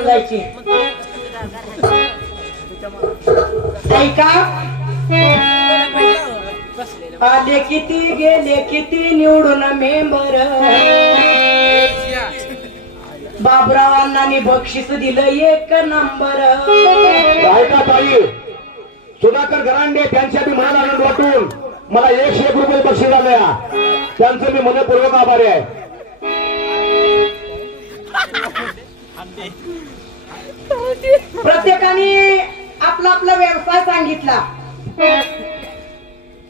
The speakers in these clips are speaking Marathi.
समजायची ऐका. आले किती गेले किती निवडून मेंबर? बाबरावांना बक्षीस दिलं एक नंबर. ऐका ताई. सुधाकर घरांडे त्यांच्या मी मनाला आनंद वाटून मला एकशे एक रुपये बक्षीस आल्या त्यांचं मी मनपूर्वक आभारी आहे. प्रत्येकाने आपला आपला व्यवसाय सांगितला.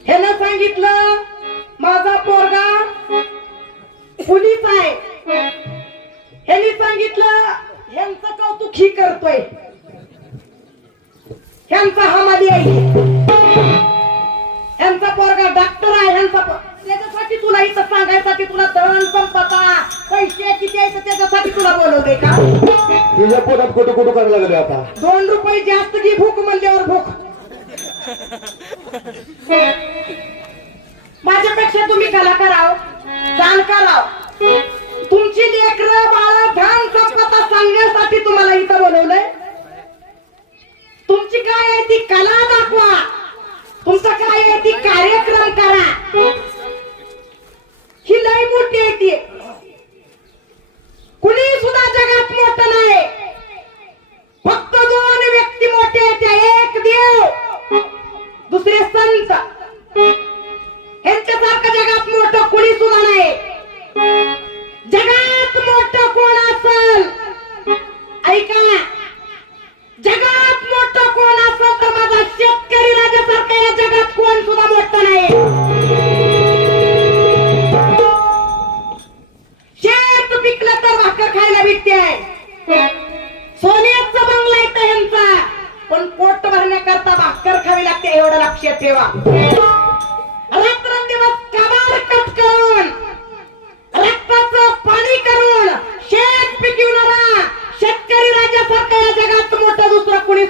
ह्यानं सांगितलं माझा पोरगा पोलीस आहे. ह्यानी सांगितलं ह्यांचं कौतुक ही करतोय. ह्यांचा हमाली आहे. ह्यांचा पोरगा डॉक्टर आहे ह्यांचा त्याच्यासाठी तुला इथं सांगायसाठी तुला दळण संपदा पैसे किती आहेत त्याच्यासाठी तुला बोलवलंय का? तुझ्या पोटात कुठं कुठं करायला लागले आता? दोन रुपये जास्त घे भूक म्हणल्यावर भूक.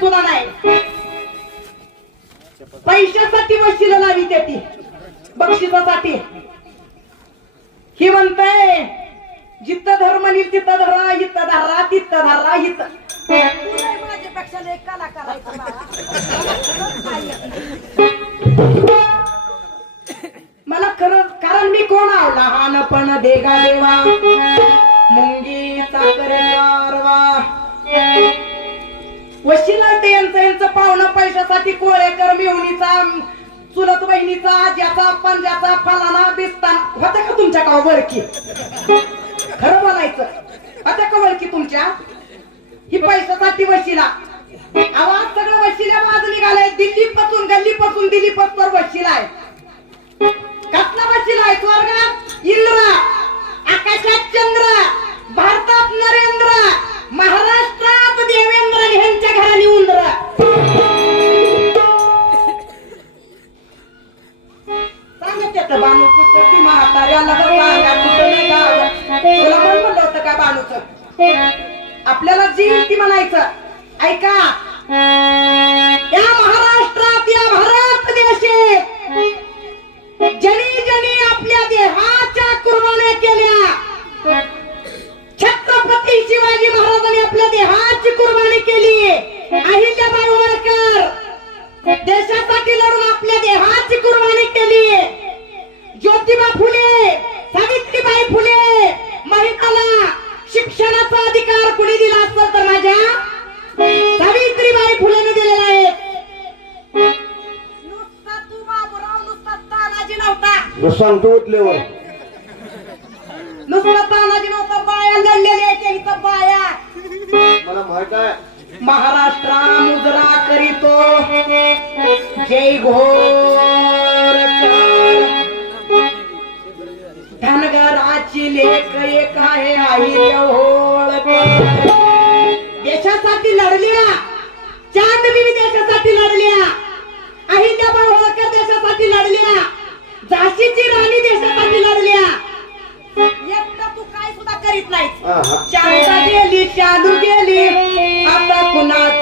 दुसरं नाही. पैशासाठी वशिला लावी ती बक्षिसासाठी. ही म्हणताय जिथं धर्म नील तिथं धरा इथं धरा तिथं धरा इथं. माझ्यापेक्षा लय कलाकार मला खरं कारण मी कोण आहो? लहानपण देगा देवा. मुंगी साखर कारवा वशिला यांचं यांचं पाहुणं पैशासाठी कोळेकर मिवणीचा चुलत बहिणीचा ज्याचा पंजाचा फलाना बिस्तान. होत्या का तुमच्या का वळखी? खरं बोलायचं. होत्या का वळखी तुमच्या? ही पैशासाठी वशिला. आवाज सगळं वशिल्या माझं निघालाय. दिल्ली पासून गल्ली पासून दिल्ली पासून वशिला आहे. होतं आपल्याला जी ती म्हणायचं ऐका. या महाराष्ट्रात या भारत देशे जनी जनी आपल्या देहाच्या कुर्बान्या केल्या. छत्रपती शिवाजी महाराजांनी आपल्या देहाची कुर्बानी केली. अहिल्याबाई होळकर देशासाठी लढून आपल्या देहाची कुर्बानी केली. सांगतो उठल्यावर नुसतं तानाजी नव्हता बाया लढलेल्या आहेत इथं बाया. मला माहीत आहे. महाराष्ट्रा मुजरा करीतो. जय धनगराची लेख एक आहे आई होळकर देशासाठी लढल्या. चांदबिबी देशासाठी लढल्या. अहिल्याबाई होळकर देशासाठी लढल्या. झाशीची राणी देशासाठी लढल्या एकटं तू काय सुद्धा करीत नाही गेली गेली आता कुणाच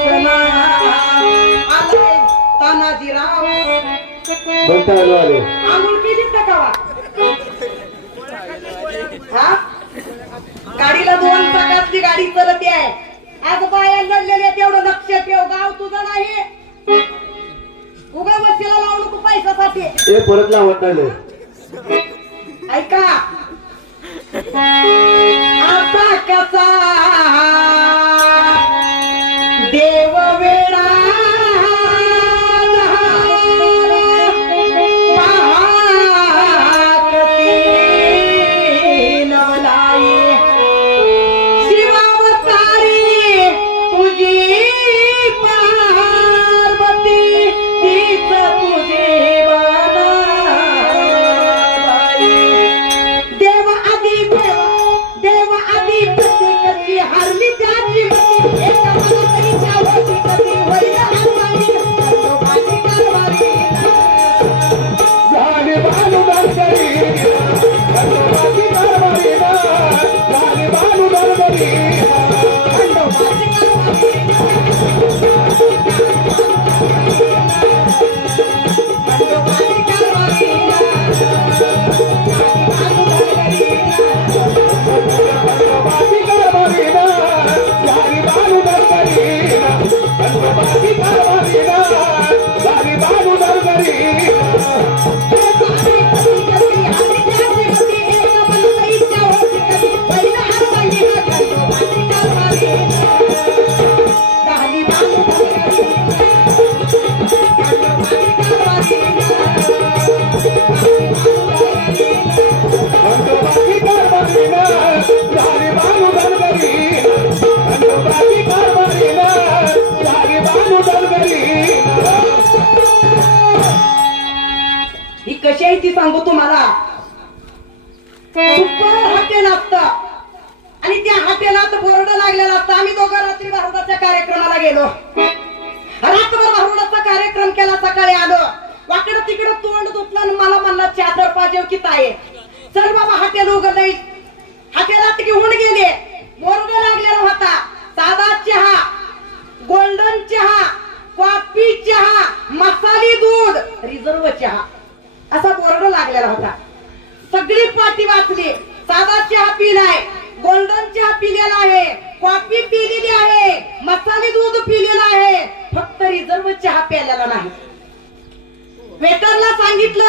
आंघोळ का गावा हा? गाडीला दोन चाकातली गाडी चालते आहे. आज बाया लढलेले तेवढं लक्ष ठेव गाव तुझं नाही. उगा वशीला लावू नको पैशासाठी हे परत लावत नाही ऐका. आता कसा? चादर पाहिजे की ताये चल बाबा हॉटेल उघडलंय हॉटेलात घेऊन गेले. बोर्ड लागलेला होता. साधा चहा गोल्डन चहा कॉफी चहा मसाली दूध रिझर्व चहा. असा बोर्ड लागलेला होता. सगळी पाठी वाचली. साधा चहा पिलाय. गोल्डन चहा पिलेला आहे. कॉफी पिलेली आहे. मसाली दूध पिलेला आहे. फक्त रिझर्व चहा प्यायला नाही. वेटरला सांगितलं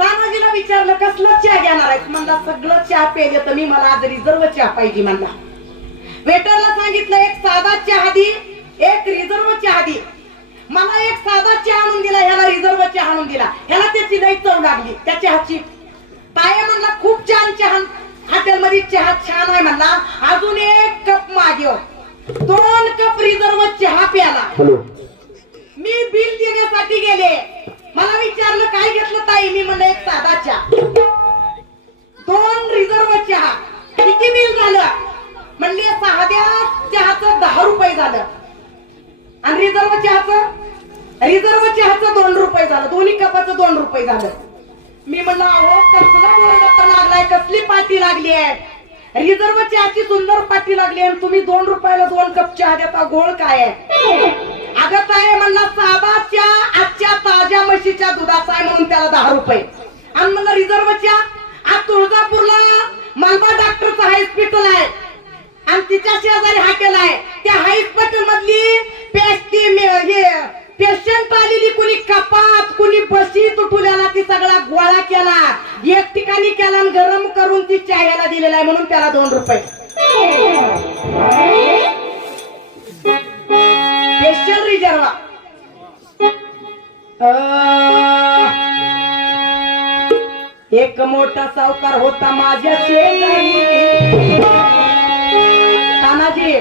तानाजीला विचारलं कसलं चहा घेणार आहे म्हणला सगळं चहा प्यायले तर मी मला आज रिझर्व चहा पाहिजे म्हणला. वेटरला सांगितलं एक साधा चहा दी एक रिझर्व चहा दी. मला एक साधा चहा आणून दिला ह्याला रिझर्व चहा आणून दिला. ह्याला त्याची लई चव लागली त्या चहाची. ताया म्हणला खूप छान चहा हॉटेलमध्ये चहा छान आहे म्हणला. अजून एक कप मागेव दोन कप रिझर्व चहा प्याला. मी बिल देण्यासाठी गेले. मला विचारलं काय घेतलं ताई? मी म्हणलं एक साधा चहा. दोन रिझर्व चहा. किती बिल झालं? म्हणले साध्या चहाचं दहा रुपये झालं. आणि रिझर्व चहाचं? रिझर्व चहाचं दोन रुपये झालं. दोन्ही कपाचं दोन रुपये झालं. मी म्हणलं अहो कसला बोलत लागलाय? कसली पाठी लागली आहे? रिझर्व चहाची सुंदर पाठी लागली आणि तुम्ही दोन रुपयाला दोन कप चहा देता. गोळ काय आहे? अगं ताई म्हणला साबाच्या आजच्या ताज्या म्हशीच्या दुधाचा आहे म्हणून त्याला दहा रुपये. आणि म्हणलं रिझर्वच्या? आज तुळजापूरला मालबा डॉक्टरचं हॉस्पिटल आहे. आणि तिच्या शेजारी हॉटेल आहे. त्या हॉस्पिटल मधली पेस्टी हे पेशंट आलेली कुणी कपात कुणी बशी तुटुल्याला ती सगळा गोळा केला. एक ठिकाणी केला आणि गरम करून ती चायला दिलेला आहे म्हणून त्याला दोन रुपये. स्पेशल रिझर्व एक मोठा सावकार होता माझ्या तानाजी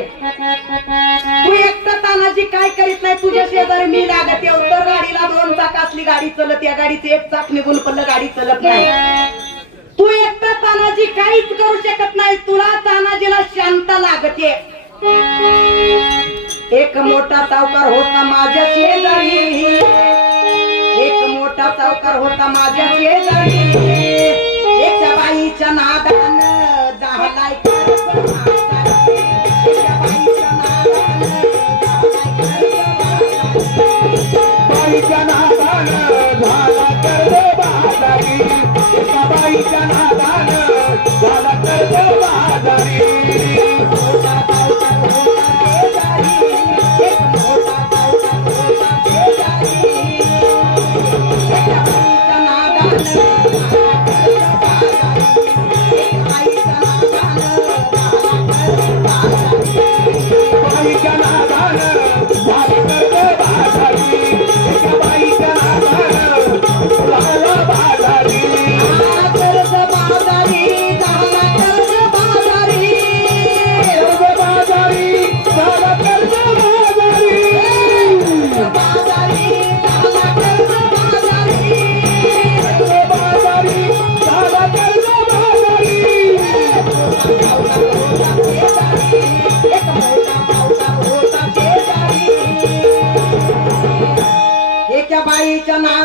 तू एकटा तानाजी काय करीत नाही? तुझ्या शेजारी मी लागत. आहे. उत्तर गाडीला दोन चाक असली गाडी चलत या गाडीचं. एक चाक निघून पडलं गाडी चलत नाही. तू एकटा तानाजी काहीच करू शकत नाही. तुला तानाजीला शांत लागते. एक मोठा सावकार होता माझ्या शेजारी. एक मोठा सावकार होता माझ्या शेजारी. عليك ما